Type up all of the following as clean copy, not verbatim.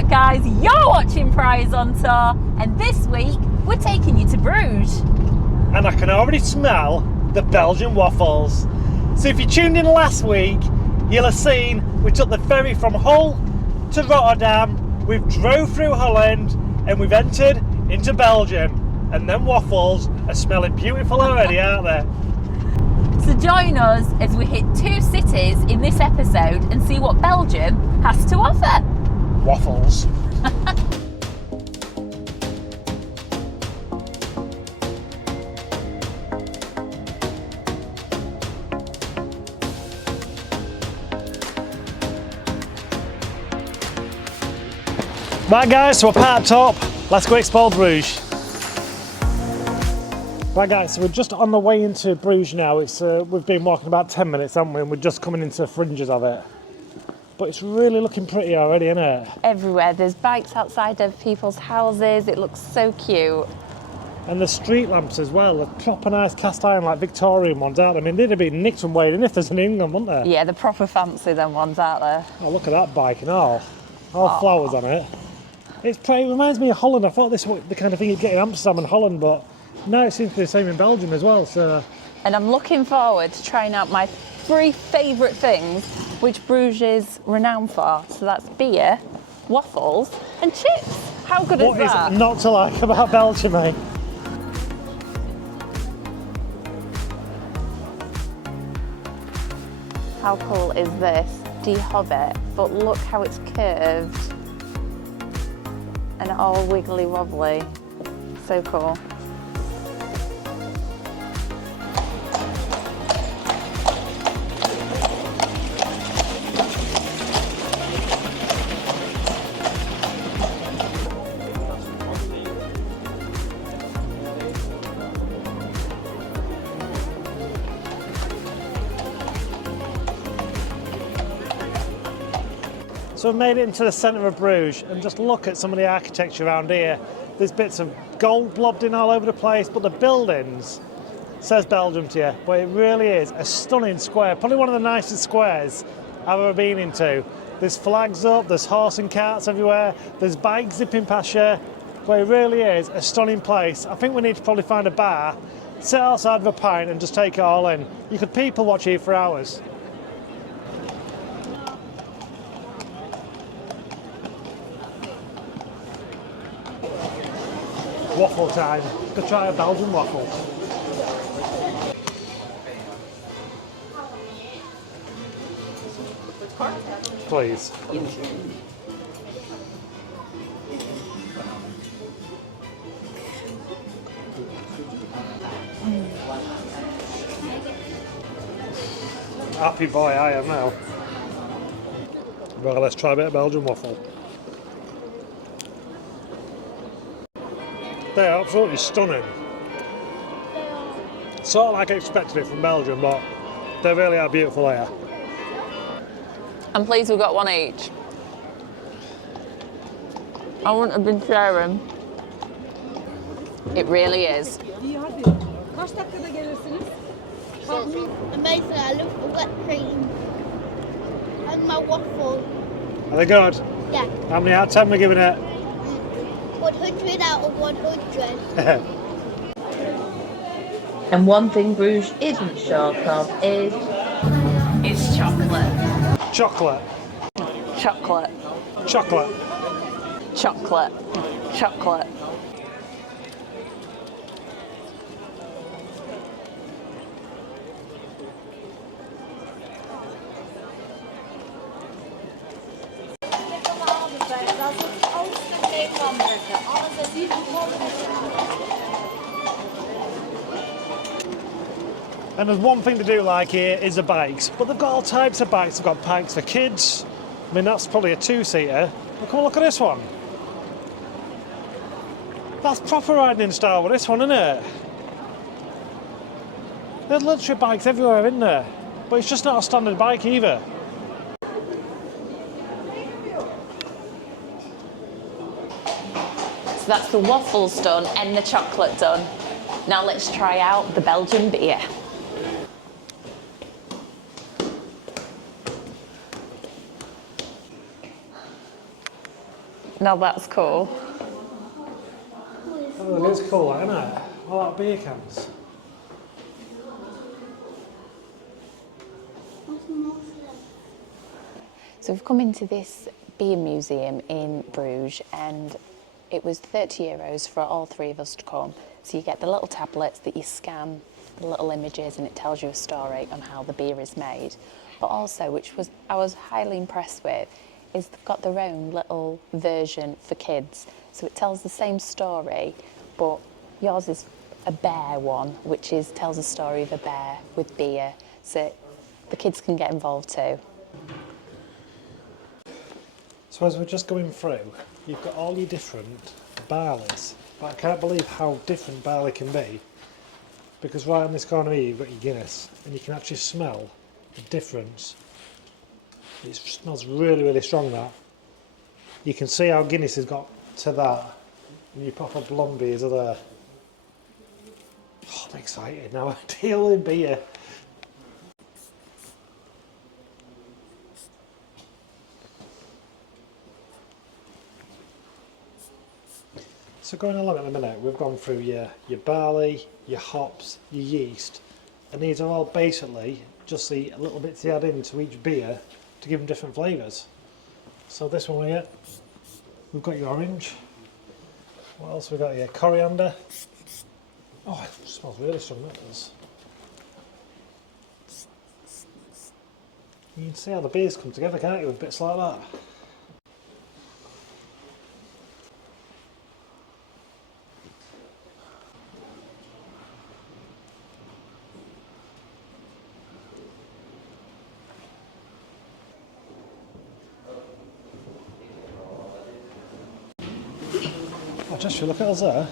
back, guys. You're watching Prize on Tour, and this week we're taking you to Bruges. And I can already smell the Belgian waffles. So if you tuned in last week, you'll have seen we took the ferry from Hull to Rotterdam, we've drove through Holland, and we've entered into Belgium. And them waffles are smelling beautiful already, aren't they? So join us as we hit 2 cities in this episode and see what Belgium has to offer. Waffles. Right guys, so we're parked up. Let's go explore Bruges. Right guys, so we're just on the way into Bruges now. We've been walking about 10 minutes, haven't we? And we're just coming into the fringes of it. But it's really looking pretty already, isn't it? Everywhere. There's bikes outside of people's houses. It looks so cute. And the street lamps as well. They're proper nice cast iron, like Victorian ones, aren't they? I mean, they'd have been nicked and weighed in if there's an England, wouldn't there? Yeah, they're proper fancy, them ones out there. Oh, look at that bike and all flowers on it. It's pretty, it reminds me of Holland. I thought this was the kind of thing you'd get in Amsterdam and Holland, but now it seems to be the same in Belgium as well. So. And I'm looking forward to trying out my 3 favourite things which Bruges is renowned for. So that's beer, waffles and chips. How good is that? What is not to like about Belgium, eh? How cool is this? Do you have it? But look how it's curved and all wiggly wobbly. So cool. So we've made it into the centre of Bruges, and just look at some of the architecture around here. There's bits of gold blobbed in all over the place, but the buildings, says Belgium to you, but it really is a stunning square. Probably one of the nicest squares I've ever been into. There's flags up, there's horse and carts everywhere, there's bikes zipping past you, but it really is a stunning place. I think we need to probably find a bar, sit outside of a pint and just take it all in. You could people watch here for hours. Waffle time. Go try a Belgian waffle. Please. Happy boy I am now. Well, let's try a bit of Belgian waffle. They are absolutely stunning. Sort of like I expected it from Belgium, but they really are beautiful here. I'm pleased we've got one each. I wouldn't have been sharing. It really is. Amazing, I love the wet cream and my waffle. Are they good? Yeah. How many out of 10 are we giving it? 100 out of 100. And one thing Bruges isn't short of is it's chocolate. Chocolate. Chocolate. Chocolate. Chocolate. Chocolate. And there's one thing to do like here is the bikes, but they've got all types of bikes. They've got bikes for kids. I mean, that's probably a 2-seater. But come on, look at this one. That's proper riding style with this one, isn't it? There's luxury bikes everywhere, isn't there? But it's just not a standard bike either. So that's the waffles done and the chocolate done. Now let's try out the Belgian beer. Now that's cool. Oh, it is cool, isn't it? All that beer cans. So we've come into this beer museum in Bruges, and it was €30 for all three of us to come. So you get the little tablets that you scan, the little images, and it tells you a story on how the beer is made. But also, which was I was highly impressed with, is they've got their own little version for kids. So it tells the same story, but yours is a bear one, which tells a story of a bear with beer. So the kids can get involved too. So as we're just going through, you've got all your different barleys. But I can't believe how different barley can be, because right on this corner here you've got your Guinness, and you can actually smell the difference. It smells really, really strong, that. You can see how Guinness has got to that, and your proper blonde beers are there. Oh, I'm excited now. Dealing beer. So going along at the minute, we've gone through your barley, your hops, your yeast, and these are all basically just the little bits you add into each beer to give them different flavours. So this one here, we've got your orange. What else we got here? Coriander. Oh, it smells really strong, that does. You can see how the beers come together, can't you, with bits like that? Oh, just look at us there.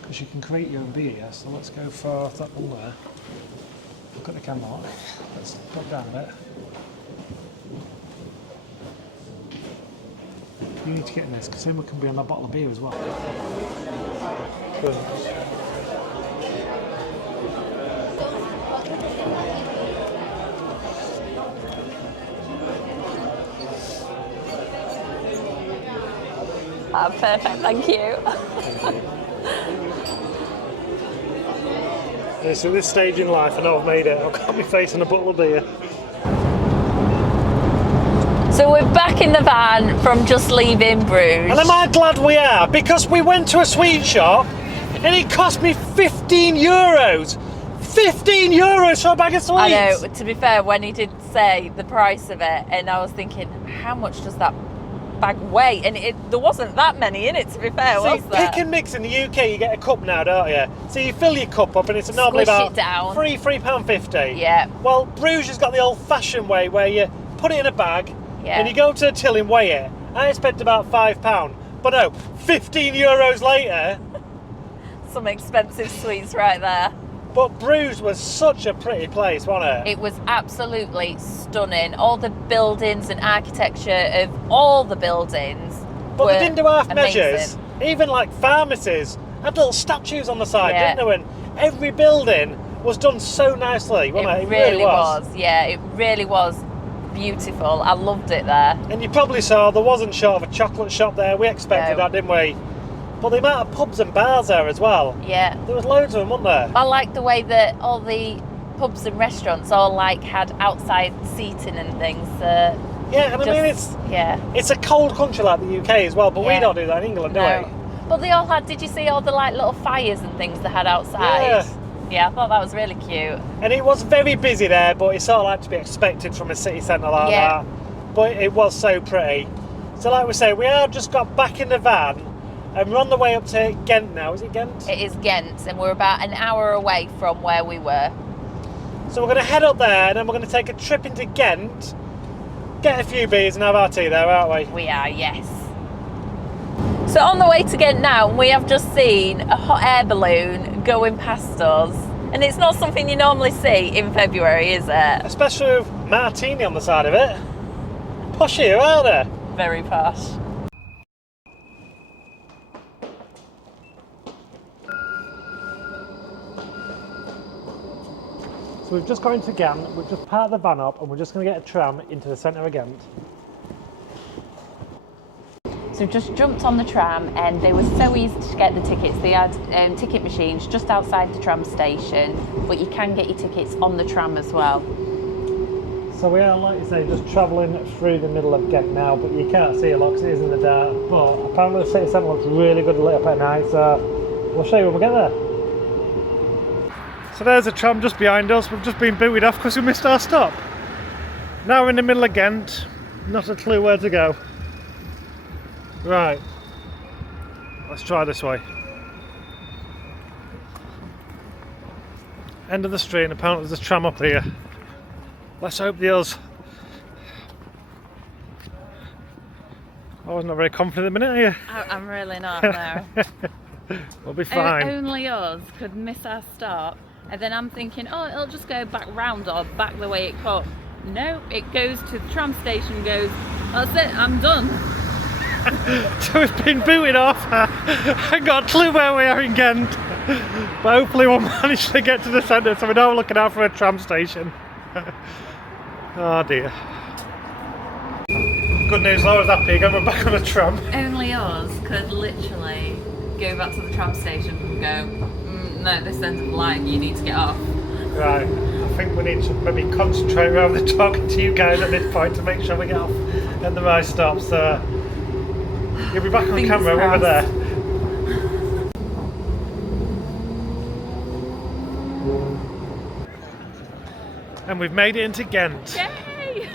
Because you can create your own beer, so let's go for that one there. Look at the camera. Let's drop down a bit. You need to get in this, because then we can be on a bottle of beer as well. Good. Ah, perfect, thank you. Yeah, so this stage in life, I know I've made it. I've got my face in a bottle of beer. So we're back in the van from just leaving Bruges. And am I glad we are? Because we went to a sweet shop and it cost me €15. €15 for a bag of sweets! I know, to be fair, when he did say the price of it, and I was thinking, how much does that bag weigh? And there wasn't that many in it, to be fair, was there? Pick and mix in the UK, you get a cup now, don't you? So you fill your cup up and it's normally Squish about it down. £3.50. Yeah. Well, Bruges has got the old-fashioned way where you put it in a bag and you go to a till and weigh it. I spent about £5, but no, €15 later. Some expensive sweets right there. But Bruges was such a pretty place, wasn't it? It was absolutely stunning. All the buildings and architecture of all the buildings. But they didn't do half amazing. measures. Even like pharmacies had little statues on the side, Yeah. didn't they? And every building was done so nicely, wasn't it? It really was. Yeah, it really was beautiful. I loved it there. And you probably saw there wasn't short of a chocolate shop there. We expected No. that, didn't we? But the amount of pubs and bars there as well. Yeah. There was loads of them, wasn't there? I like the way that all the pubs and restaurants all like had outside seating and things. Yeah, and I mean it's a cold country like the UK as well, but we Yeah. don't do that in England, do we? But they all had, did you see all the like little fires and things they had outside? Yeah. Yeah, I thought that was really cute. And it was very busy there, but it's sort of like to be expected from a city centre like Yeah. that. But it was so pretty. So like we say, we have just got back in the van and we're on the way up to Ghent now. Is it Ghent? It is Ghent, and we're about an hour away from where we were. So we're going to head up there and then we're going to take a trip into Ghent, get a few beers and have our tea there, aren't we? We are, yes. So on the way to Ghent now, we have just seen a hot air balloon going past us. And it's not something you normally see in February, is it? Especially with martini on the side of it. Posh here, aren't they? Very posh. So we've just got into Ghent, we've just parked the van up and we're just going to get a tram into the centre of Ghent. So just jumped on the tram and they were so easy to get the tickets. They had ticket machines just outside the tram station, but you can get your tickets on the tram as well. So we are, like you say, just travelling through the middle of Ghent now, but you can't see a lot because it is in the dark. But apparently the city centre looks really good lit up at night, so we'll show you when we get there. So there's a tram just behind us. We've just been booted off because we missed our stop. Now we're in the middle of Ghent, not a clue where to go. Right, let's try this way. End of the street, and apparently there's a tram up here. Let's hope the us. I was not very confident at the minute, are you? I'm really not, no. We'll be fine. Only us could miss our stop, and then I'm thinking, oh, it'll just go back round or back the way it come. No, it goes to the tram station, goes, that's it, I'm done. So we've been booted off. I haven't got a clue where we are in Ghent, but hopefully we'll manage to get to the centre, so we're now looking out for a tram station. Oh dear. Good news, Laura's happy again, we're back on the tram. Only us could literally go back to the tram station and go, no, this end of the line, you need to get off. Right, I think we need to maybe concentrate rather than talking to you guys at this point to make sure we get off at the right stop. So you'll be back on camera when we're there. And we've made it into Ghent. Yay!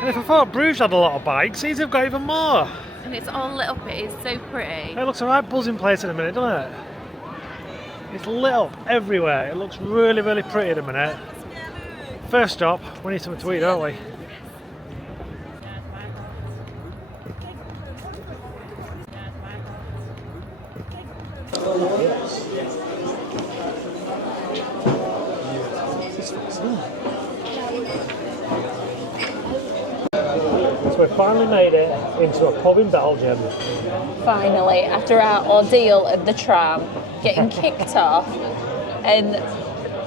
And if I thought Bruges had a lot of bikes, these have got even more. And it's all lit up, it is so pretty. It looks a right buzzing place in a minute, doesn't it? It's lit up everywhere. It looks really, really pretty in a minute. First stop, we need something to eat, don't we? So we finally made it into a pub in Belgium. Finally, after our ordeal of the tram, getting kicked off and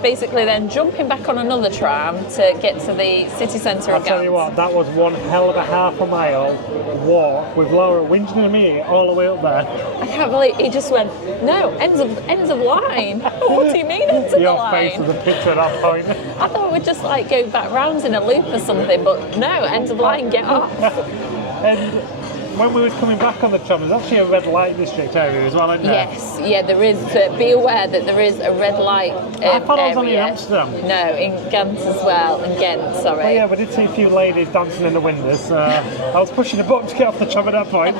basically then jumping back on another tram to get to the city centre I'll of tell you what, that was one hell of a half a mile walk with Laura whinging at me all the way up there. I can't believe he just went, no, ends of line. What do you mean ends of the Your line? face was a picture at that point. I thought we'd just like go back round in a loop or something, but no, ends of line, get off. And when we were coming back on the tram, there's actually a red light district area as well, isn't there? Yes, yeah, there is. Be aware that there is a red light I thought I was only in area. Amsterdam. No, in Ghent as well, in Ghent, sorry. Oh yeah, we did see a few ladies dancing in the windows. I was pushing a button to get off the tram at that point.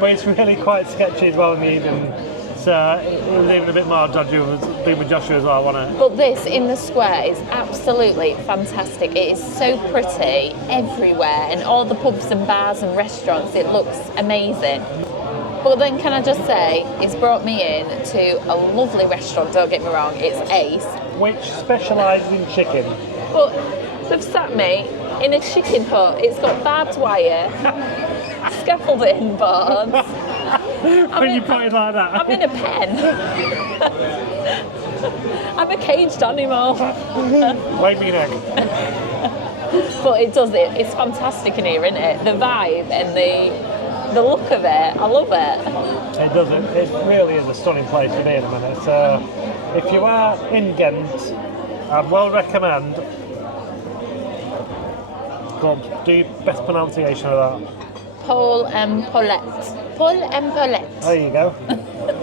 But it's really quite sketchy as well in the evening. So it was even a bit more dodgy with being with Joshua as well, wasn't it? But this in the square is absolutely fantastic. It is so pretty everywhere, and all the pubs and bars and restaurants, it looks amazing. But then can I just say, it's brought me in to a lovely restaurant, don't get me wrong, it's Ace. Which specialises in chicken. But they've sat me in a chicken hut. It's got barbed wire, scaffolding boards. When you put it like that. I'm in a pen. I'm a caged animal. Lay me an egg. But it's fantastic in here, isn't it? The vibe and the look of it, I love it. It does. It really is a stunning place to be in a minute. So if you are in Ghent, I'd well recommend. Go on, do your best pronunciation of that. Paul and Paulette. Paul and Paulette. There you go.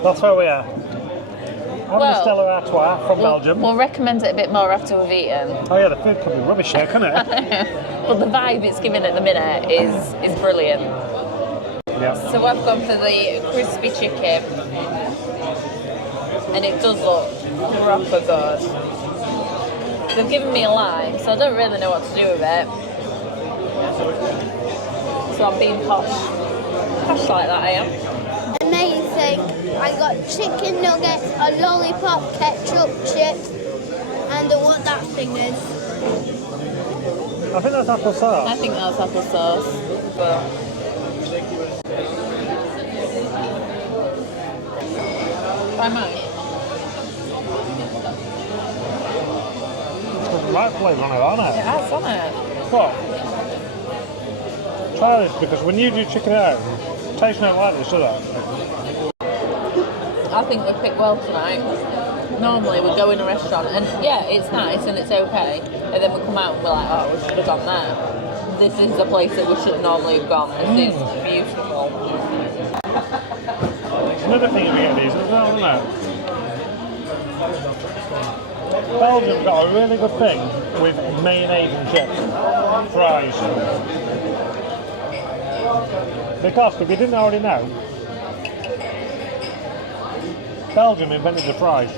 That's where we are. I'm Well, Stella Artois from Belgium. We'll recommend it a bit more after we've eaten. Oh yeah, the food could be rubbish here, couldn't it? But the vibe it's giving at the minute is brilliant. Yeah. So I've gone for the crispy chicken, and it does look proper good. They've given me a lime, so I don't really know what to do with it. So I'm being posh. Posh like that I am. Amazing. I got chicken nuggets, a lollipop, ketchup, chips, and what that thing is. I think that's apple sauce. I think that's applesauce. But try mine. right flavour on it, hasn't it? It has, hasn't it? What? Try this, because when you do chicken at home, it tastes not like this, does it? I think we picked well tonight. Normally we go in a restaurant and yeah, it's nice and it's okay, and then we come out and we're like, oh, we should have gone there. This is the place that we should normally have gone. This is beautiful. Another thing we get these as well, isn't it? Belgium's got a really good thing with mayonnaise and chips, fries. Because, if you didn't already know, Belgium invented the fries,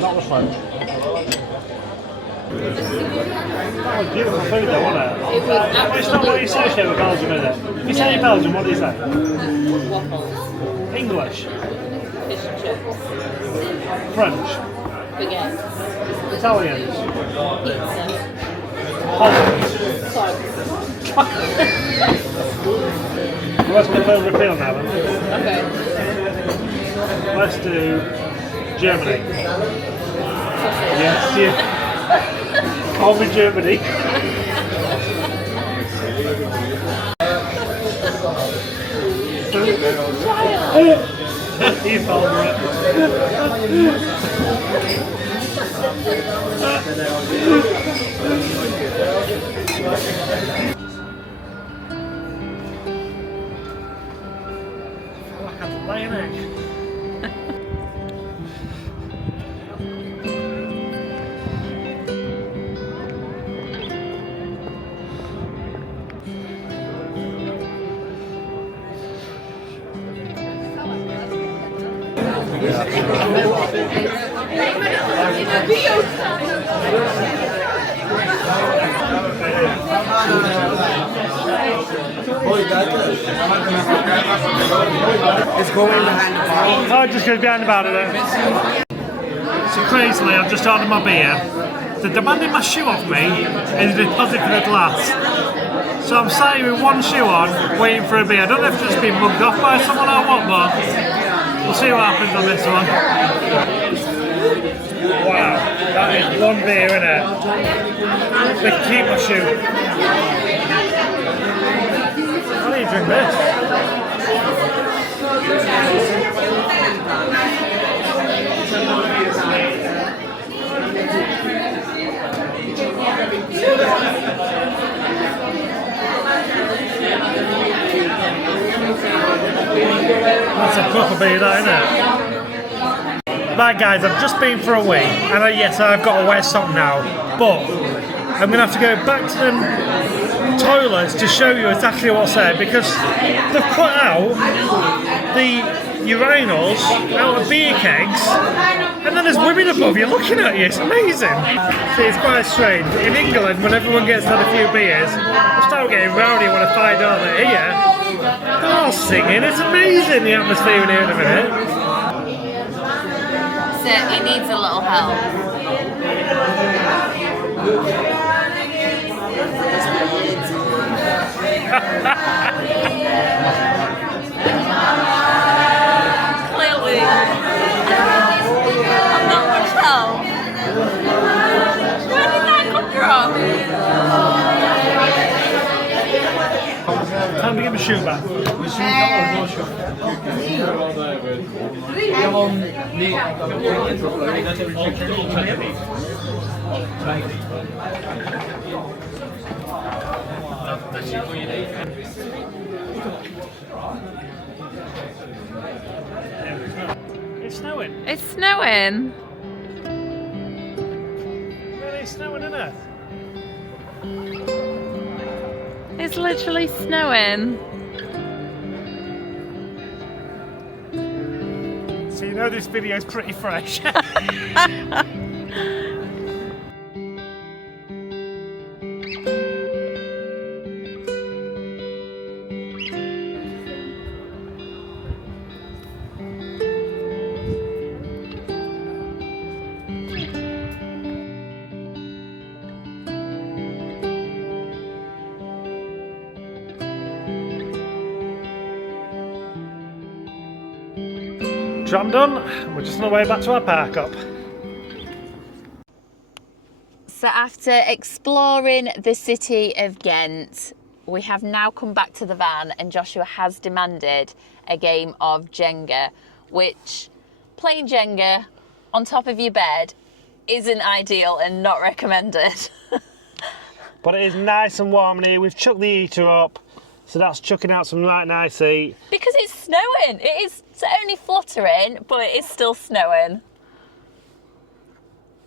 not the French. That was beautiful food though, wasn't it? It was absolutely... It's not what you associate with Belgium, is it? If you say Belgium, what do you say? Waffles, English, fish and chips, French, spaghetti, Italians, pizza, Holland. clogs. Let's confirm repeal now then. Okay. Let's do Germany. Yes, yeah. Call me Germany. You fell for it. Like I'm laying egg. It's going behind the bar. Oh, it just goes behind the bar, does it? So crazily, I've just ordered my beer. They're demanding my shoe off me and a deposit for the glass. So I'm sat here with one shoe on, waiting for a beer. I don't know if it's just been mugged off by someone or what, but we'll see what happens on this one. Wow, that is one beer, isn't it? They keep my shoe. I need to drink this. That's a proper beer, that, isn't it? Right guys, I've just been for a wee, and yes, I've got to wear something now, but I'm going to have to go back to the toilets to show you exactly what's there, because they've put out the urinals out of beer kegs, and then there's women above you looking at you. It's amazing. See, it's quite strange. In England, when everyone gets had a few beers, they start getting rowdy when I find out that here, they're all singing. It's amazing, the atmosphere in here in a minute. So he needs a little help. Clearly, I'm not much help. Where did that come from? Time to get my shoe back. It's snowing. It's snowing. Really, it's snowing, isn't it? It's literally snowing. So you know this video is pretty fresh. Tram done, we're just on the way back to our park up. So after exploring the city of Ghent, we have now come back to the van and Joshua has demanded a game of Jenga, which playing Jenga on top of your bed isn't ideal and not recommended. But it is nice and warm in here. We've chucked the heater up, so that's chucking out some right nice heat. Because it's snowing. It is only fluttering, but it is still snowing.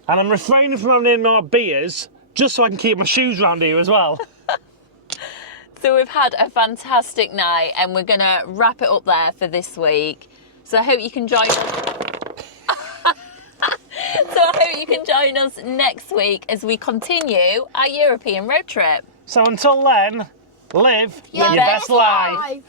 And I'm refraining from having any more beers, just so I can keep my shoes round here as well. So we've had a fantastic night and we're going to wrap it up there for this week. So I hope you can join us. Next week as we continue our European road trip. So until then, live your best life.